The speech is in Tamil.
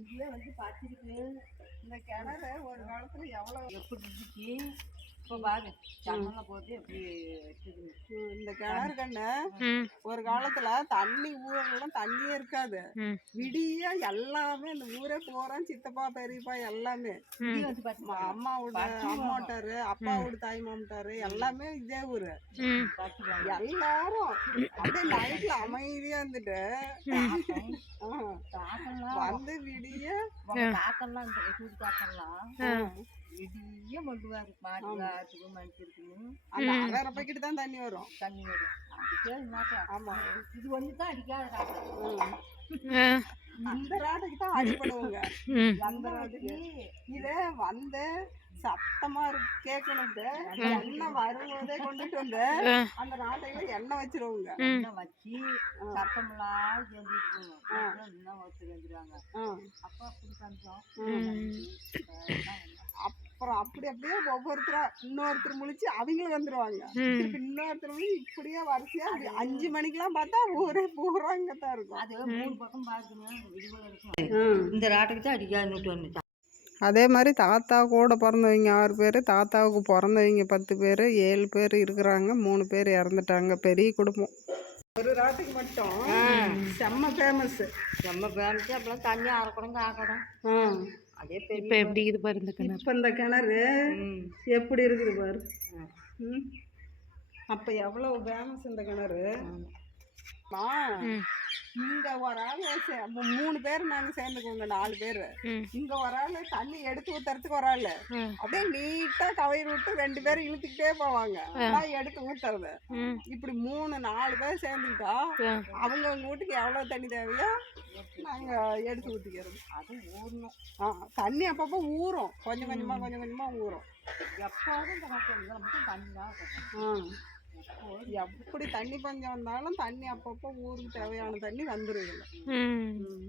இதுல வந்து பார்த்துருக்கு. இந்த கிணறு ஒரு காலத்துல எவ்வளவு எப்படி இருந்துச்சு? இப்போ பாரு சன்னல போட்டு எப்படி இந்த கிணறு கண்ணு ம். ஒரு காலத்துல தண்ணி ஊரெல்லாம் தண்ணியே இருக்காது. ம். விடிய எல்லாமே இந்த ஊரே போறோம் சித்தப்பா பெரியப்பா எல்லாமே. இது வந்து பார்த்து ம- அம்மாவோட அம்மாட்டாரு அப்பாவோட தாய் மாமட்டாரு எல்லாமே இதே ஊரு. எல்லாரும் அப்படியே நைட்ல அமைதியா இருந்துட்டு வந்து விடிய காக்கெல்லாம் இந்த சூடு காக்கெல்லாம் விடிய மண்டுவாரு மாட்டு ஆட்டுக்கு மனுஷருக்குன்னு அந்த அரை பக்கெட் தான் தண்ணி வரும். தண்ணி வரும். அதுக்கே என்னக்கா ஆமா. இது ஒன்று தான் அடிக்காத காக்கை. இந்த ராட்டுக்கு தான் அடிப்படுவோங்க அந்த ராட்டுக்கு இதே வந்து சத்தமா கேட்கணும்ட்டு எண்ணெய் வரும்போதே கொண்டுட்டு வந்து அந்த ராட்டையில எண்ணெய் வச்சிருவோங்க. எண்ணெய் வச்சு சத்தமெல்லாம் செஞ்சு இருக்கணும் இன்னும் வச்சு செஞ்சுருவாங்க. அப்பா அப்படி அப்புறம் அப்படி அப்படியே ஒவ்வொருத்தரா இன்னொருத்தர் முழிச்சு அவங்களும் வந்துருவாங்க. இன்னொருத்தர் முழிச்சு இப்படியே வரிசையா அப்படி அஞ்சு மணிக்கெல்லாம் பார்த்தா ஊரே பூரா தான் இருக்கும். அது மூணு பக்கம் பார்க்கணும் இந்த ராட்டுக்கு தான் அடிக்காதுன்னு வந்துச்சு அதே மாதிரி தாத்தா கூட பிறந்தவங்க ஆறு பேர் தாத்தாவுக்கு பிறந்தவங்க பத்து பேர் ஏழு பேர் இருக்கிறாங்க. மூணு பேர் இறந்துட்டாங்க. பெரிய குடும்பம். ஒரு ராட்டுக்கு மட்டும் செம்ம ஃபேமஸ் நம்ம ஃபேமிலி அப்பெல்லாம் தண்ணி அரைக்கணும் காக்கணும் அதே பெரிய இப்போ எப்படி இது பாரு இந்த கிணறு? இப்போ இந்த கிணறு. எப்படி இருக்குது பாரு. அப்ப எவ்வளவு ஃபேமஸ் இந்த கிணறு? ஆ, ம். இங்க ஒரு ஆள் மூணு பேர் நாங்க சேர்ந்துக்கோங்க நாலு பேர். இங்க ஒரு ஆள் தண்ணி எடுத்து ஊத்துறதுக்கு ஒரு ஆள் அப்படியே நீட்டா கயிறு விட்டு ரெண்டு பேரும் இழுத்துக்கிட்டே போவாங்க. நான் எடுத்து ஊத்துறது. இப்படி மூணு நாலு பேர் சேர்ந்துக்கிட்டா அவங்க அவங்க வீட்டுக்கு எவ்வளவு தண்ணி தேவையோ நாங்க எடுத்து ஊத்திக்கிறது. அது ஊறணும். ஆ தண்ணி அப்பப்போ ஊறும். கொஞ்சம் கொஞ்சமா கொஞ்சம் கொஞ்சமா ஊறும். எப்போதும் இந்த தண்ணி தான். எப்படி தண்ணி பஞ்சம் வந்தாலும் தண்ணி அப்பப்போ ஊருக்கு தேவையான தண்ணி ம்.